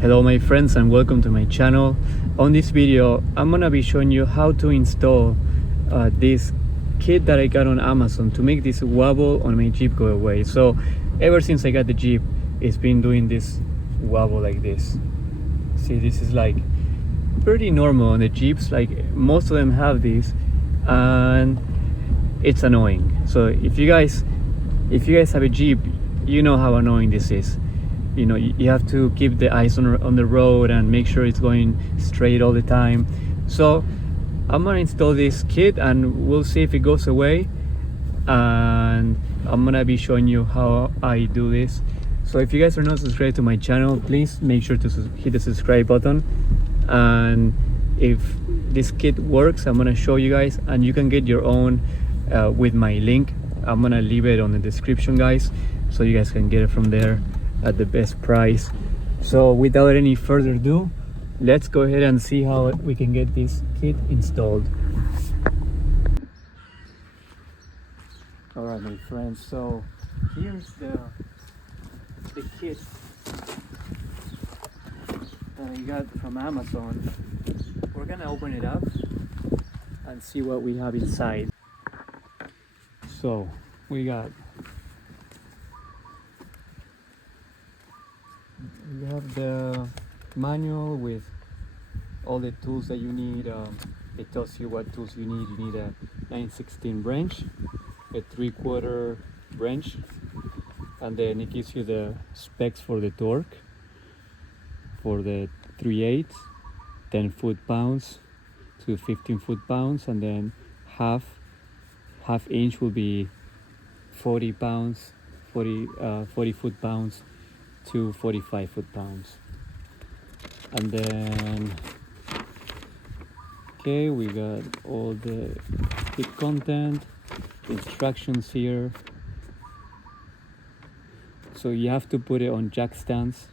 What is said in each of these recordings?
Hello my friends and welcome to my channel. On this video I'm gonna be showing you how to install this kit that I got on Amazon to make this wobble on my Jeep go away. So ever since I got the Jeep, it's been doing this wobble like this. See, this is like pretty normal on the Jeeps, like most of them have this, and it's annoying. So if you guys have a Jeep, you know how annoying this is. You know, you have to keep the eyes on the road and make sure it's going straight all the time. So I'm gonna install this kit and we'll see if it goes away, and I'm gonna be showing you how I do this. So if you guys are not subscribed to my channel, please make sure to hit the subscribe button. And if this kit works, I'm gonna show you guys, and you can get your own with my link. I'm gonna leave it on the description, guys, so you guys can get it from there at the best price. So without any further ado, let's go ahead and see how we can get this kit installed. All right, my friends, so here's the kit that I got from Amazon. We're gonna open it up and see what we have inside. So we have the manual with all the tools that you need. It tells you what tools you need. You need a 9/16 wrench, a 3/4 wrench, and then it gives you the specs for the torque for the 3/8, 10 foot-pounds to 15 foot-pounds, and then half inch will be 40 foot-pounds to 45 foot-pounds. And then okay, we got all the kit content, instructions here. So you have to put it on jack stands.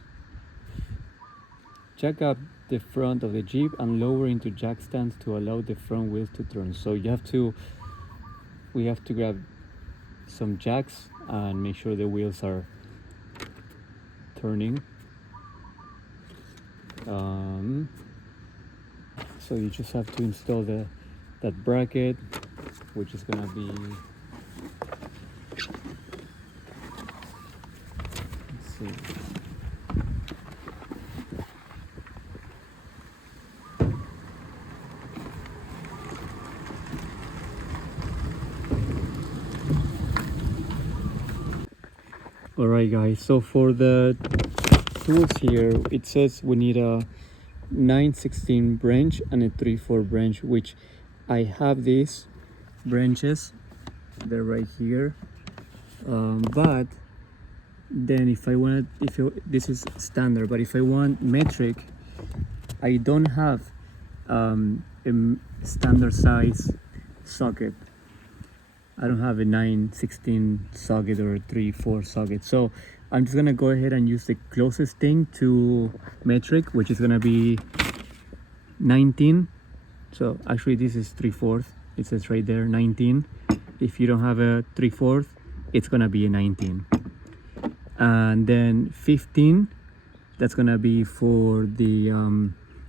Jack up the front of the Jeep and lower into jack stands to allow the front wheels to turn. So we have to grab some jacks and make sure the wheels are turning. So you just have to install that bracket, which is gonna be, let's see, all right guys, so for the tools here, it says we need a 9/16 branch and a 3/4 branch, which I have these branches, they're right here. But then if this is standard, but if I want metric, I don't have a standard size socket. I don't have a 9/16 socket or a 3/4 socket, so I'm just gonna go ahead and use the closest thing to metric, which is gonna be 19. So actually this is 3/4. It says right there 19. If you don't have a 3/4, it's gonna be a 19. And then 15, that's gonna be for the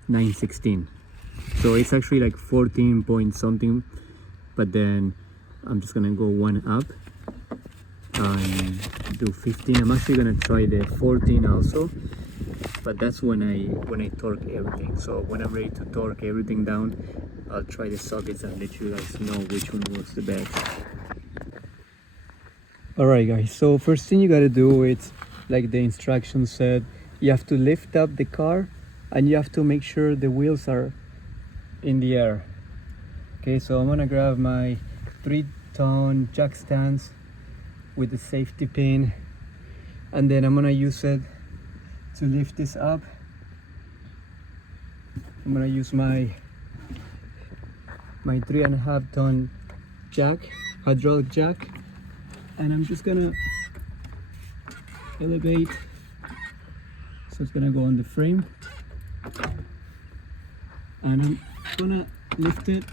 9/16. So it's actually like 14 point something, but then I'm just gonna go one up and do 15. I'm actually gonna try the 14 also, but that's when I torque everything. So when I'm ready to torque everything down, I'll try the sockets and let you guys know which one works the best. Alright guys, so first thing you gotta do, it's like the instructions said, you have to lift up the car and you have to make sure the wheels are in the air. Okay, so I'm gonna grab my 3-ton jack stands with the safety pin, and then I'm gonna use it to lift this up. I'm gonna use my 3.5-ton jack, hydraulic jack, and I'm just gonna elevate, so it's gonna go on the frame, and I'm gonna lift it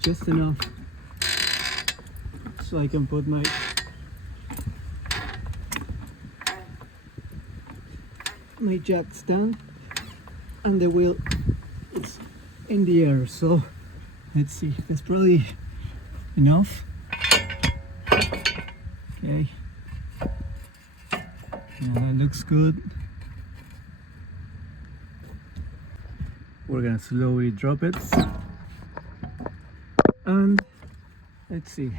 just enough so I can put my my jack stand, and the wheel is in the air. So let's see, that's probably enough. Okay, yeah, that looks good. We're gonna slowly drop it, and let's see,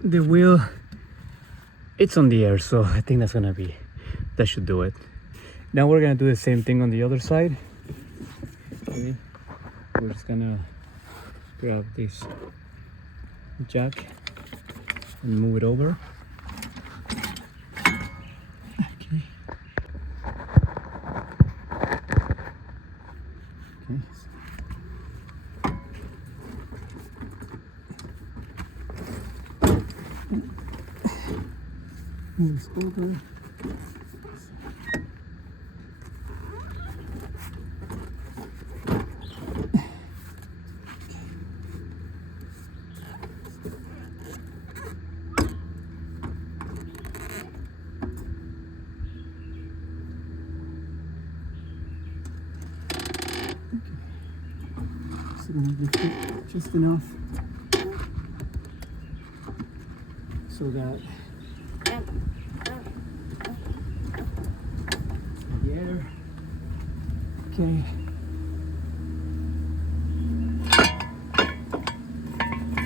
the wheel, it's on the air, so I think that should do it. Now we're gonna do the same thing on the other side. Okay, we're just gonna grab this jack and move it over. Okay. Okay. Move this over. So I'm gonna lift it just enough so that the air. Okay.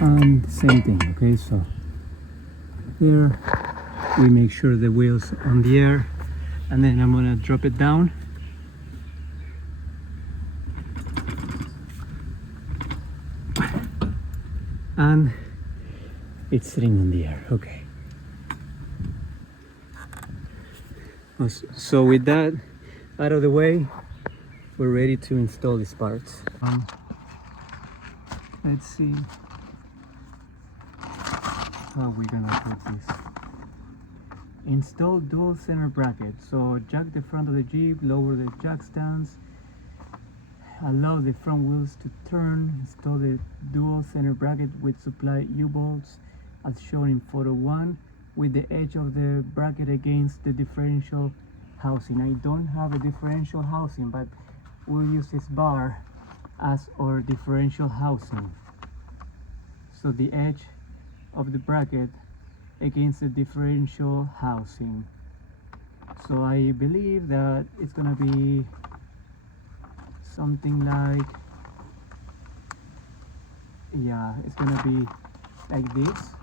And same thing. Okay, so here we make sure the wheel's on the air, and then I'm gonna drop it down. And it's sitting on the air. Okay. So with that out of the way, we're ready to install these parts. Let's see how we're gonna put this. Install dual center bracket. So jack the front of the Jeep, lower the jack stands, allow the front wheels to turn, install the dual center bracket with supply U-bolts as shown in photo 1 with the edge of the bracket against the differential housing. I don't have a differential housing, but we'll use this bar as our differential housing. So the edge of the bracket against the differential housing. So I believe that it's gonna be something like, yeah, it's gonna be like this.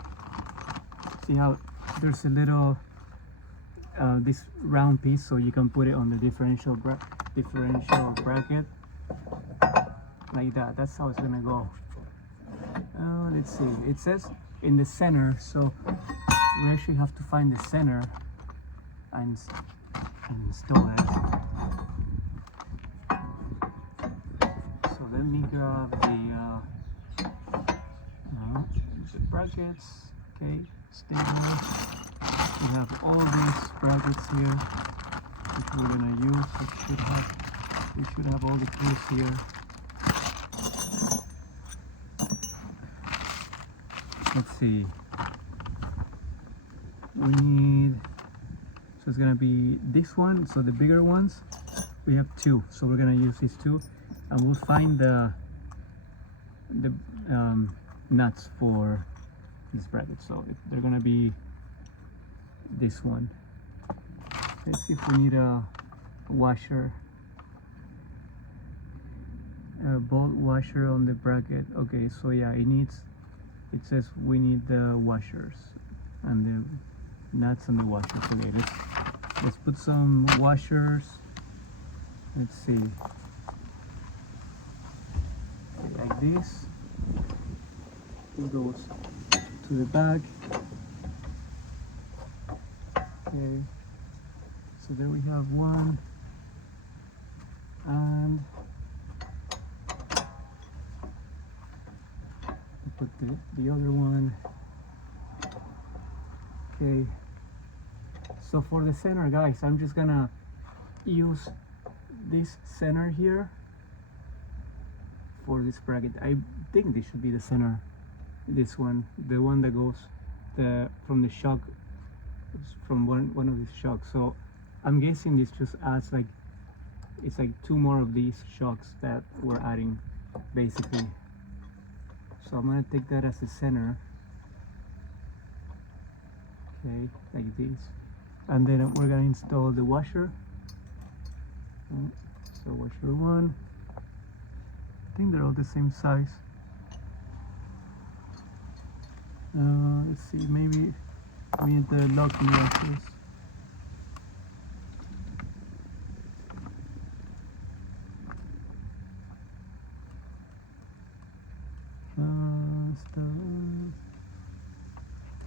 See how there's a little this round piece, so you can put it on the differential bracket like that. That's how it's gonna go. Let's see, it says in the center, so we actually have to find the center and install it. So let me grab the brackets. Okay, stay there. We have all these brackets here which we're gonna use. We should have all the tools here. Let's see. We need, so it's gonna be this one. So the bigger ones, we have 2. So we're gonna use these 2, and we'll find the nuts for this bracket. So they're gonna be this one. Let's see if we need a washer, a bolt washer on the bracket. Okay, so yeah, it says we need the washers and the nuts and the washers. Okay, let's put some washers. Let's see, okay, like this. It goes to the back. Okay, so there we have one, and put the other one. Okay, so for the center, guys, I'm just gonna use this center here for this bracket. I think this should be the center, this one, the one that goes from the shock, from one of these shocks. So I'm guessing this just adds like, it's like 2 more of these shocks that we're adding basically. So I'm gonna take that as the center, okay, like this, and then we're gonna install the washer. So washer 1, I think they're all the same size. Let's see, maybe we need the locking washers.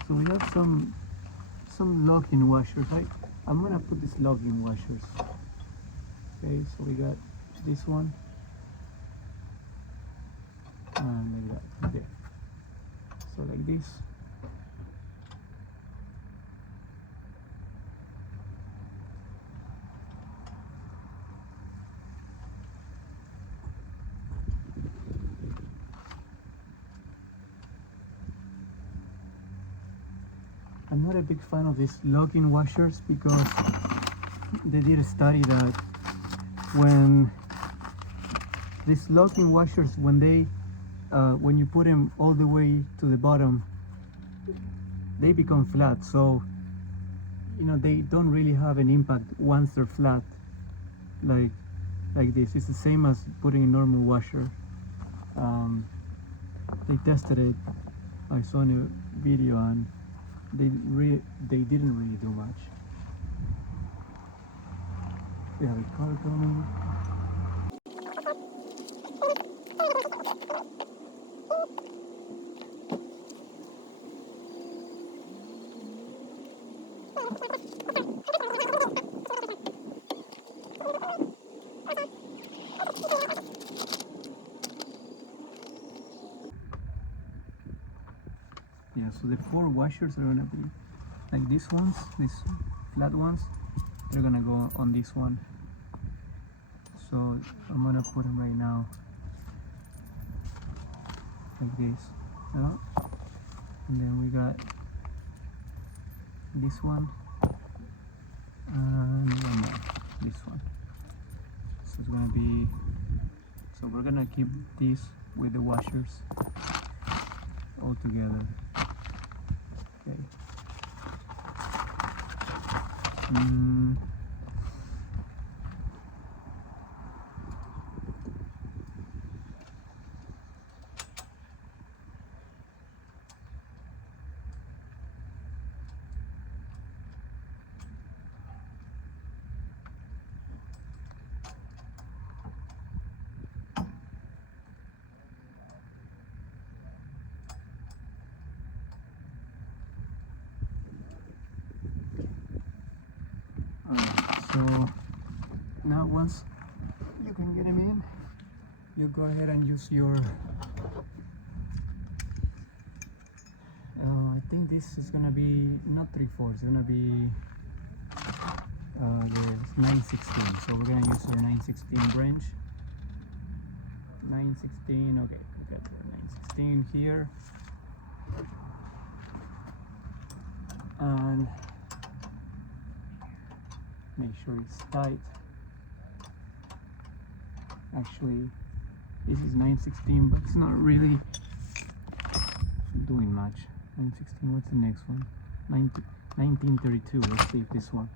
So we have some locking washers, right? I'm gonna put these locking washers. Okay, so we got this one, and maybe that there. So like this. I'm not a big fan of these locking washers because they did a study that when these locking washers, when you put them all the way to the bottom, they become flat. So they don't really have an impact once they're flat, like this. It's the same as putting a normal washer. They tested it. I saw in a video, and they didn't really do much. We have a car coming. Yeah, so the 4 washers are gonna be like these ones, these flat ones. They're gonna go on this one. So I'm gonna put them right now, like this. And then we got this one, and one more, this one. So it's gonna be, so we're gonna keep these with the washers all together. Okay. So now once you can get them in, you go ahead and use your I think this is gonna be not 3/4, it's gonna be the 9/16. So we're gonna use our 9/16 branch. 9/16, okay, we got the 9/16 here. And make sure it's tight. Actually, this is 9/16, but it's not really doing much. 9/16, what's the next one? 1932, let's see if this one.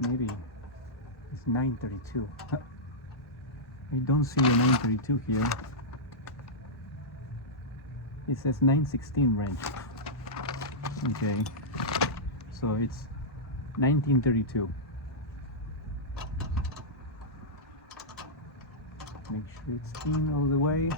Maybe it's 932. I don't see the 932 here. It says 9/16 branch. Okay, so it's 1932. Make sure it's in all the way.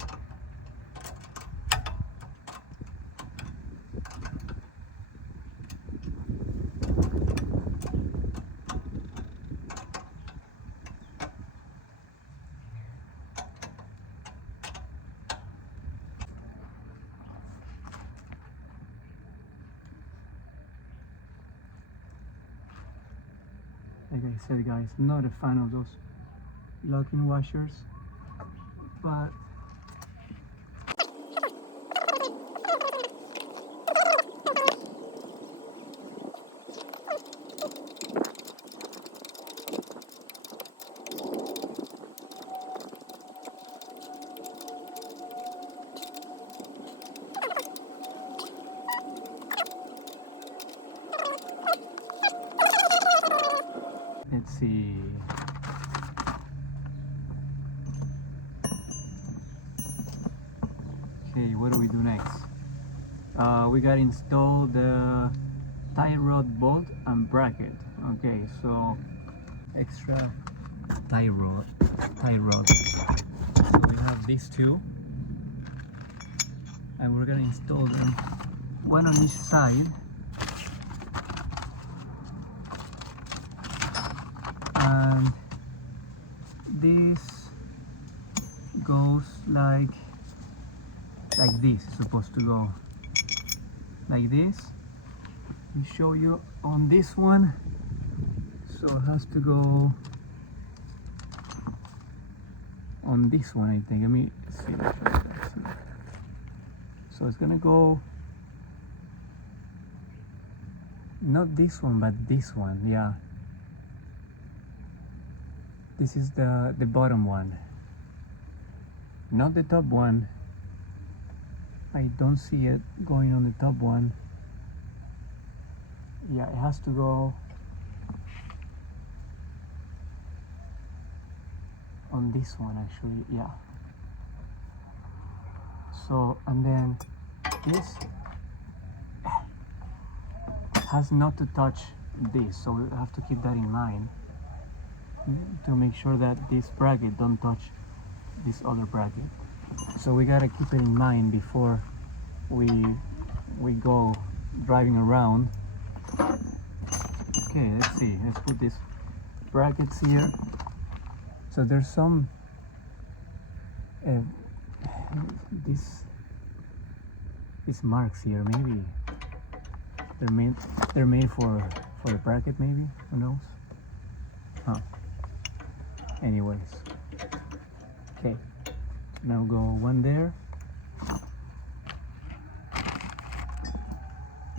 Like I said, guys, I'm not a fan of those locking washers, but Let's see. Okay, what do we do next? We got to install the tie rod bolt and bracket. Okay, so extra tie rod. So we have these two, and we're gonna install them one on each side. And this goes like this. It's supposed to go like this. Let me show you on this one. So it has to go on this one, I think. Let me see. Let's see. So it's gonna go not this one, but this one. Yeah. This is the bottom one, not the top one. I don't see it going on the top one. Yeah, it has to go on this one actually. Yeah. So, and then this has not to touch this, so we have to keep that in mind to make sure that this bracket don't touch this other bracket. So we gotta keep it in mind before we go driving around. Okay, let's see. Let's put these brackets here. So there's some these marks here. Maybe they're made for a bracket. Maybe, who knows? Huh. Anyways, okay. Now go one there.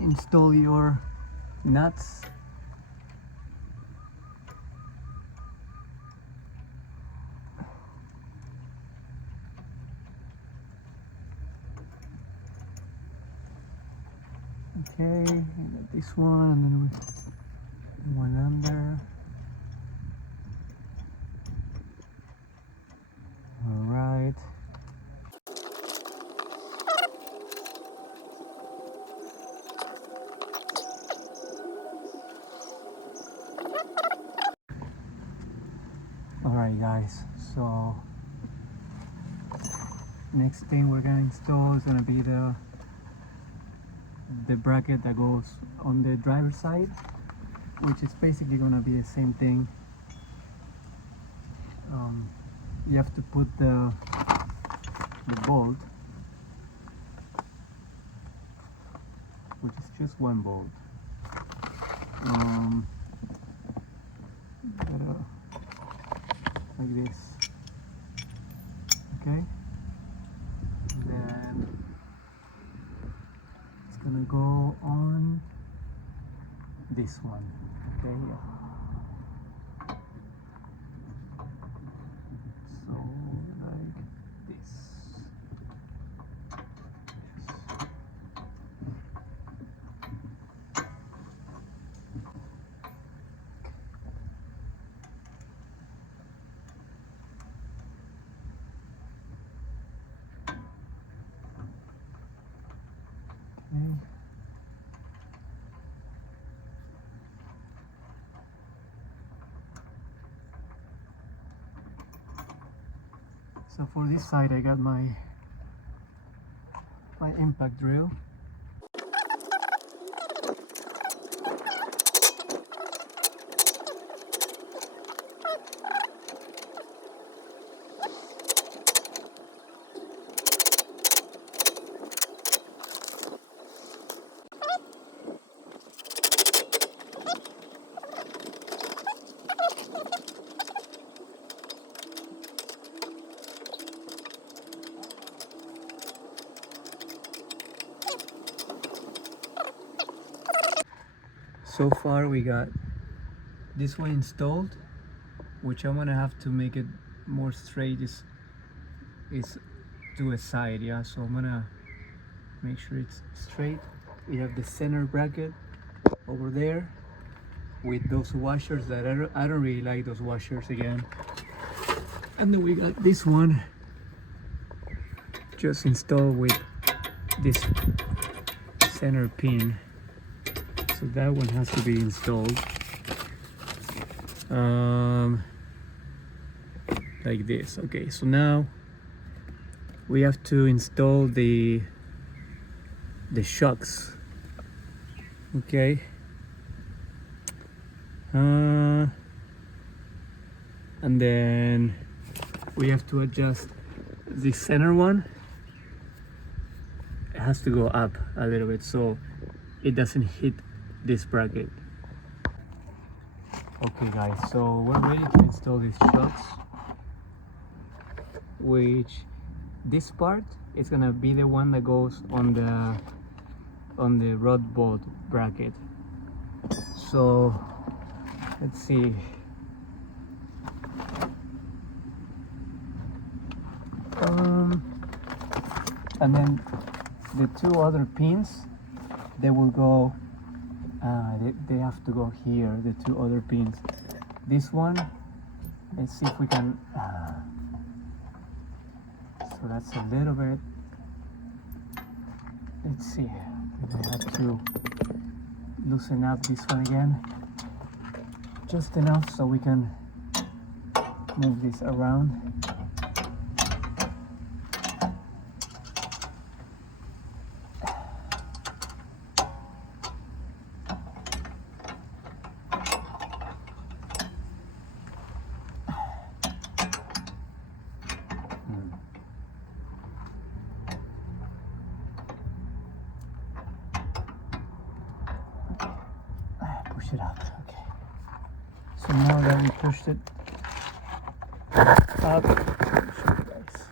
Install your nuts. Okay, and got this one, and then one under. All right. All right, guys. So next thing we're gonna install is gonna be the bracket that goes on the driver's side, which is basically gonna be the same thing. You have to put the bolt, which is just one bolt. Like this. Okay. And then it's gonna go on this one. Okay. Yeah. So like this. Okay. So for this side I got my impact drill. So far we got this one installed, which I'm gonna have to make it more straight is to a side. Yeah, so I'm gonna make sure it's straight. We have the center bracket over there, with those washers that I don't really like those washers again. And then we got this one just installed with this center pin, so that one has to be installed like this. Okay, so now we have to install the shocks. Okay, and then we have to adjust the center one. It has to go up a little bit so it doesn't hit this bracket. Okay guys, so we're ready to install these shocks, which this part is gonna be the one that goes on the rod bolt bracket. So let's see. And then the two other pins, they will go, they have to go here, the two other pins. This one, let's see if we can, so that's a little bit, let's see, I have to loosen up this one again, just enough so we can move this around. Push it up. Okay. So now that we pushed it up, guys,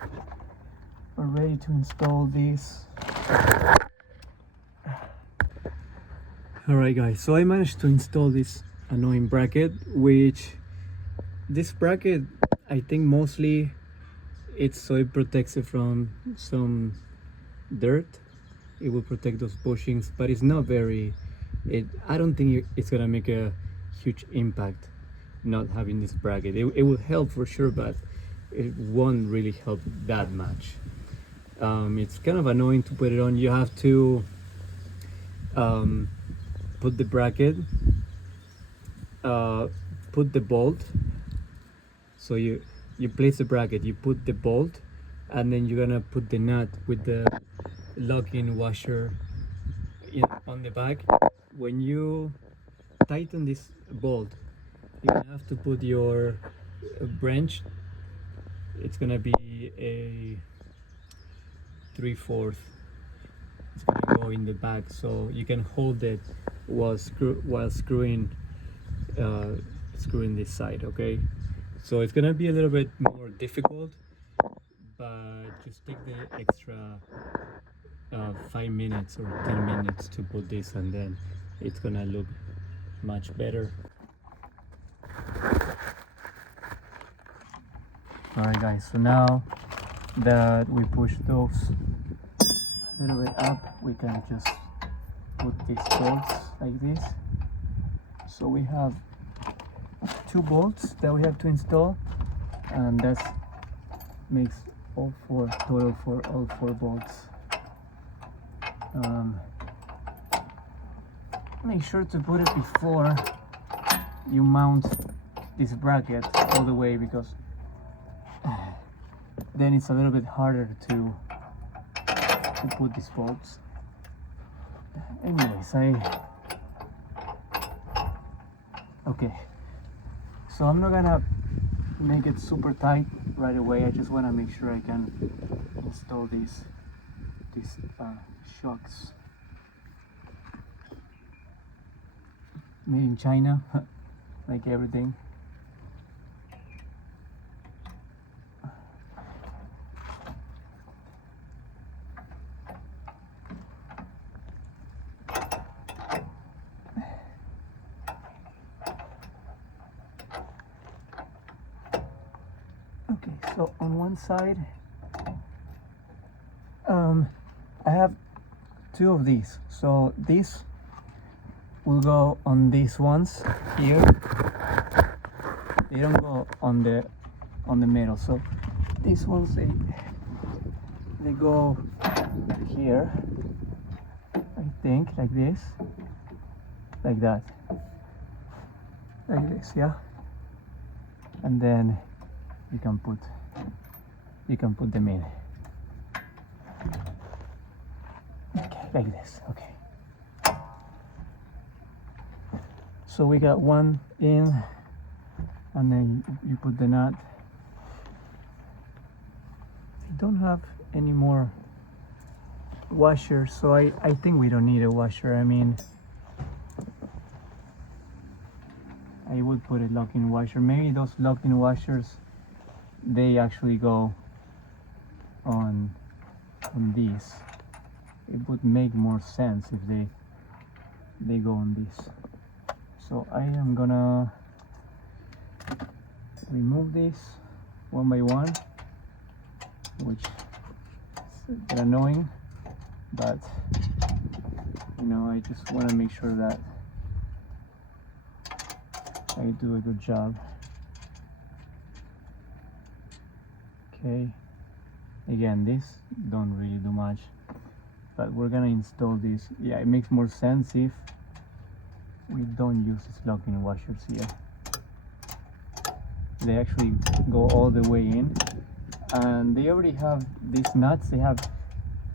we're ready to install these. Alright guys, so I managed to install this annoying bracket, which this bracket, I think mostly it's so it protects it from some dirt. It will protect those bushings, but it's not very, I don't think it's gonna make a huge impact not having this bracket. It will help for sure, but it won't really help that much. It's kind of annoying to put it on. You have to put the bracket, put the bolt. So you place the bracket, you put the bolt, and then you're gonna put the nut with the lock-in washer on the back. When you tighten this bolt, you have to put your branch. It's gonna be a 3/4. It's gonna go in the back, so you can hold it while screwing this side. Okay, so it's gonna be a little bit more difficult, but just take the extra 5 minutes or 10 minutes to put this, and then it's gonna look much better. Alright guys, so now that we push those a little bit up, we can just put these bolts like this. So we have 2 bolts that we have to install, and that makes all 4 total for all 4 bolts. Make sure to put it before you mount this bracket all the way, because then it's a little bit harder to put these bolts. Anyways, okay, so I'm not gonna make it super tight right away. I just want to make sure I can install these shocks made in China, like everything. Okay, so on one side, I have 2 of these. So this will go on these ones here. They don't go on the middle, so these ones they go here, I think, like this, like that, like this, yeah. And then you can put them in. Okay, like this. Okay. So we got one in, and then you put the nut. I don't have any more washers, so I think we don't need a washer. I mean, I would put a lock-in washer. Maybe those lock-in washers, they actually go on these. It would make more sense if they go on these. So I am gonna remove this one by one, which is a bit annoying, but you know, I just want to make sure that I do a good job. Okay, again, this don't really do much, but we're gonna install this. Yeah, it makes more sense if we don't use these lock-in washers here. They actually go all the way in, and they already have these nuts. They have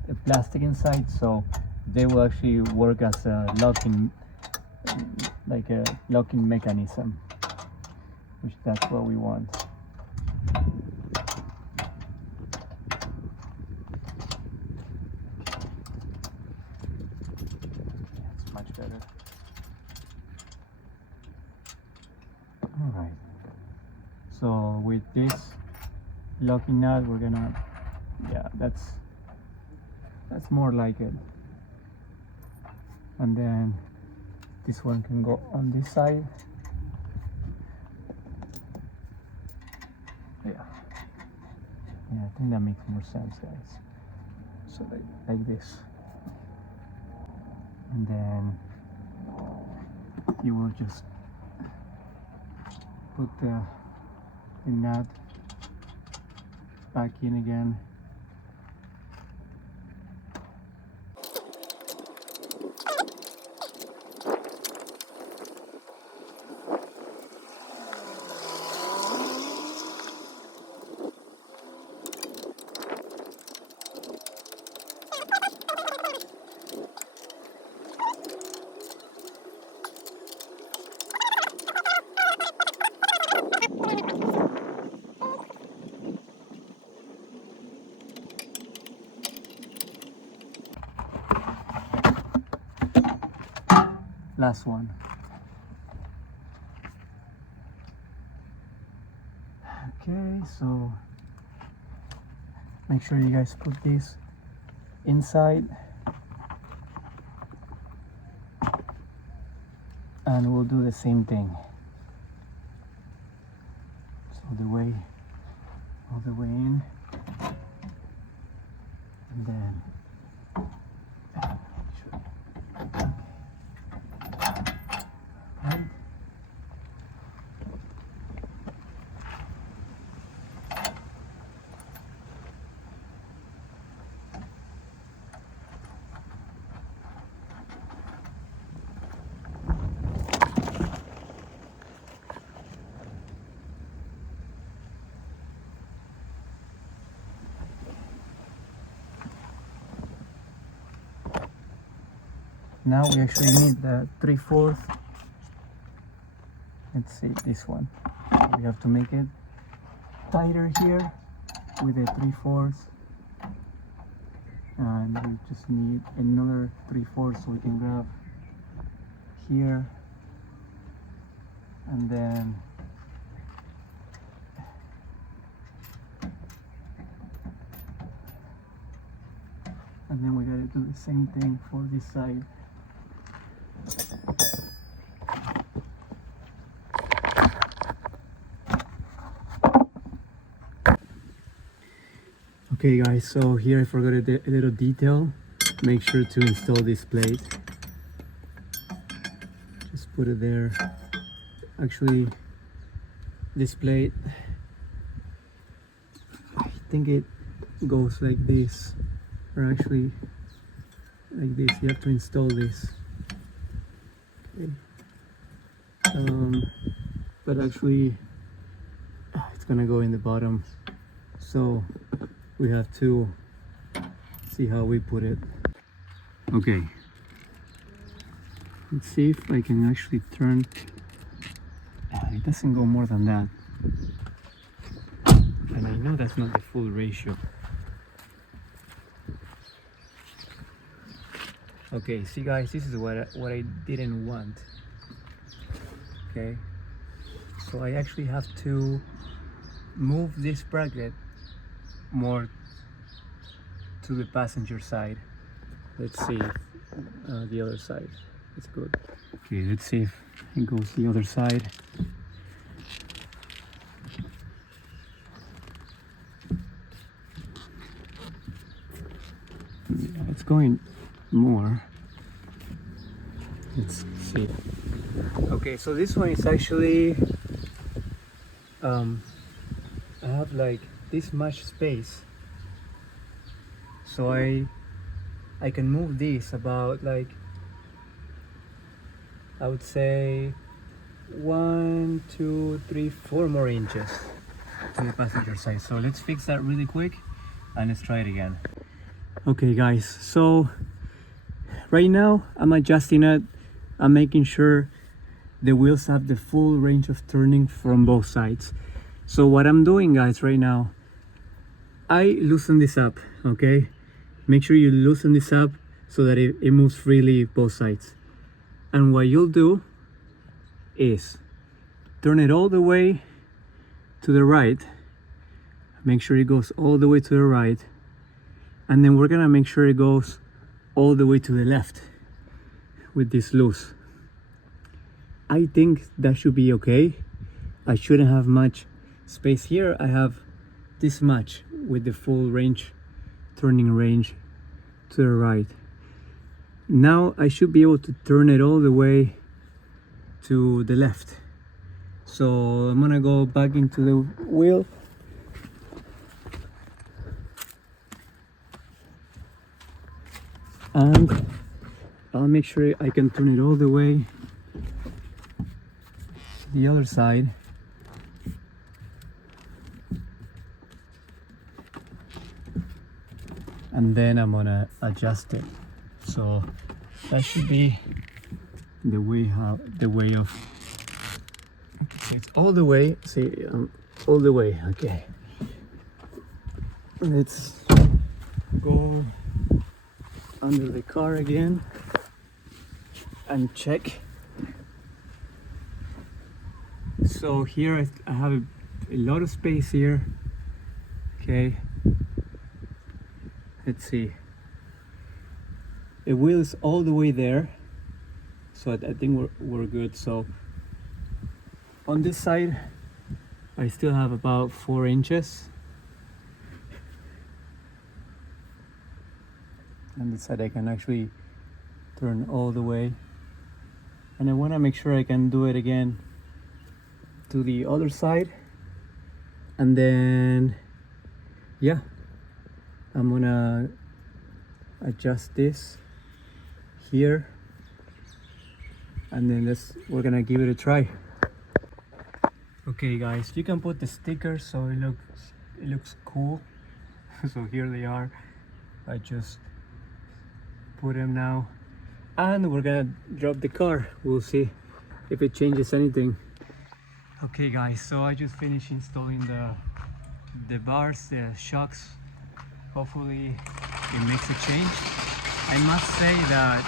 a plastic inside, so they will actually work as a locking, like a locking mechanism, which that's what we want. That's much better. All right. So with this locking nut, we're gonna, yeah, that's more like it. And then this one can go on this side. Yeah, I think that makes more sense, guys. So like this, and then you will just put the nut back in again. Last one. Okay, so make sure you guys put this inside, and we'll do the same thing. So all the way in, and then right. Now we actually need the 3/4. Let's see, this one. We have to make it tighter here with a 3/4, and we just need another 3/4 so we can grab here, and then we gotta do the same thing for this side. Okay guys, so here I forgot a little detail. Make sure to install this plate. put it there. Actually, this plate, I think it goes like this, or actually like this. You have to install this. Okay. But actually it's gonna go in the bottom, so we have to see how we put it. Okay, let's see if I can actually turn. It doesn't go more than that, and I know that's not the full ratio. Okay, see guys, this is what I didn't want. Okay, so I actually have to move this bracket more to the passenger side. Let's see the other side. It's good. Okay, let's see if it goes the other side. Yeah, it's going more. Let's see. Okay, so this one is actually I have like this much space, so I can move this about, like, I would say 1, 2, 3, 4 more inches to the passenger side. So let's fix that really quick and let's try it again. Okay guys, so right now I'm adjusting it. I'm making sure the wheels have the full range of turning from both sides. So what I'm doing, guys, right now, I loosen this up. Okay, make sure you loosen this up so that it moves freely both sides. And what you'll do is turn it all the way to the right. Make sure it goes all the way to the right, and then we're gonna make sure it goes all the way to the left with this loose. I think that should be okay. I shouldn't have much space here. I have this much with the full range, turning range to the right. Now I should be able to turn it all the way to the left. So I'm gonna go back into the wheel. And I'll make sure I can turn it all the way to the other side. And then I'm gonna adjust it. So that should be the way of. Okay, it's all the way. See, all the way. Okay. Let's go under the car again and check. So here I have a lot of space here. Okay. Let's see. The wheel is all the way there, so I think we're good. So on this side, I still have about 4 inches. On this side, I can actually turn all the way, and I want to make sure I can do it again to the other side, and then yeah, I'm gonna adjust this here, and then we're gonna give it a try. Okay guys, you can put the stickers so it looks cool. So here they are. I just put them now, and we're gonna drop the car. We'll see if it changes anything. Okay guys, so I just finished installing the bars, the shocks. Hopefully it makes a change. I must say that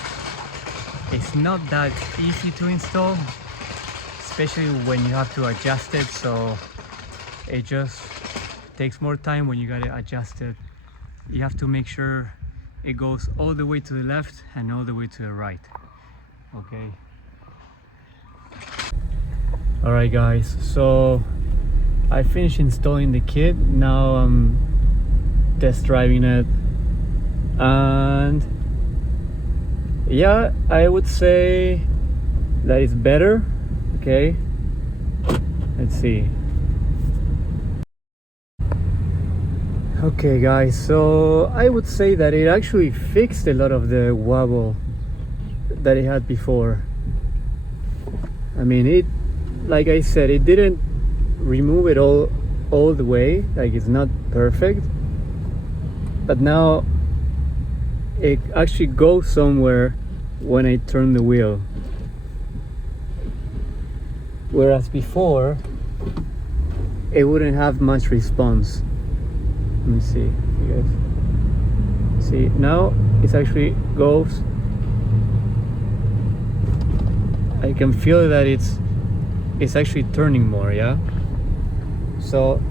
it's not that easy to install, especially when you have to adjust it. So it just takes more time when you gotta adjust it. You have to make sure it goes all the way to the left and all the way to the right. Okay. All right guys, so I finished installing the kit. Now I'm test driving it, and yeah, I would say that is better. Okay, let's see. Okay guys, so I would say that it actually fixed a lot of the wobble that it had before. I mean, it, like I said, it didn't remove it all the way, like it's not perfect, but now it actually goes somewhere when I turn the wheel, whereas before it wouldn't have much response. Let me see, you guys see, now it actually goes. I can feel that it's actually turning more, yeah. So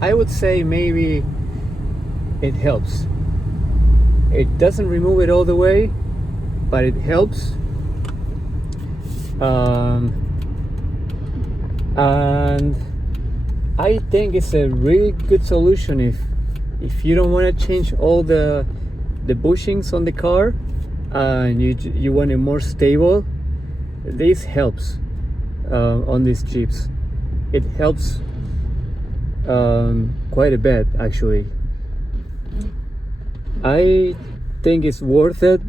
I would say maybe it helps. It doesn't remove it all the way, but it helps. And I think it's a really good solution if you don't want to change all the bushings on the car and you want it more stable. This helps on these Jeeps. It helps quite a bit actually. I think it's worth it.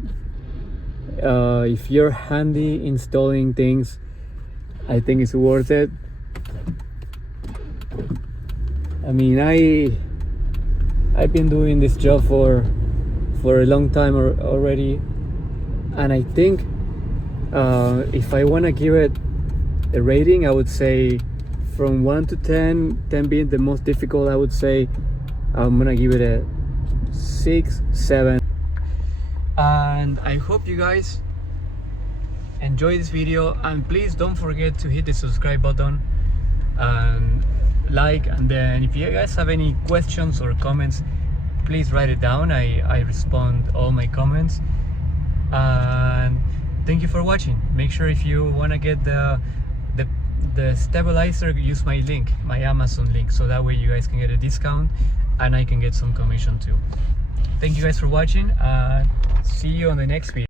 If you're handy installing things, I think it's worth it. I mean, I've been doing this job for a long time already, and I think if I want to give it a rating, I would say from 1 to 10, 10 being the most difficult, I would say I'm gonna give it a 6, 7. And I hope you guys enjoy this video, and please don't forget to hit the subscribe button and like, and then if you guys have any questions or comments, please write it down. I respond all my comments. And thank you for watching. Make sure if you want to get the stabilizer, use my link, my Amazon link, so that way you guys can get a discount and I can get some commission too. Thank you guys for watching, and see you on the next video.